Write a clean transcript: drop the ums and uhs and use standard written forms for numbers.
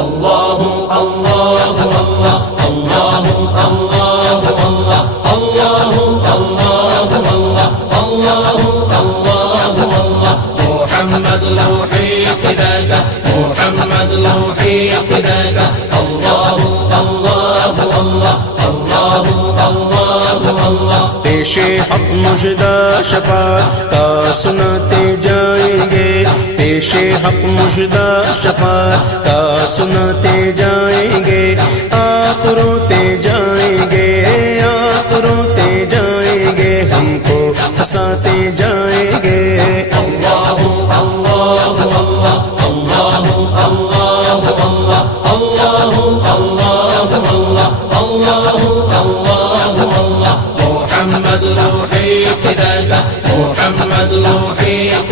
अल्लाहु अल्लाहु अल्लाह अल्लाहु अल्लाहु अल्लाह अल्लाहु अल्लाहु अल्लाह अल्लाहु अल्लाहु अल्लाह मुहम्मद रूही फिदाका मुहम्मद रूही फिदाका अल्लाहु अल्लाहु अल्लाह अल्लाहु अल्लाहु अल्लाह। पेशे हक मुजदा शफाअत का सुनाते जाएंगे, पेशे हक मुजदा शफाअत का सुनाते जाएंगे। आप रोते जाएंगे, आप रोते जाएंगे, हमको हंसाते जाएंगे। अल्लाहु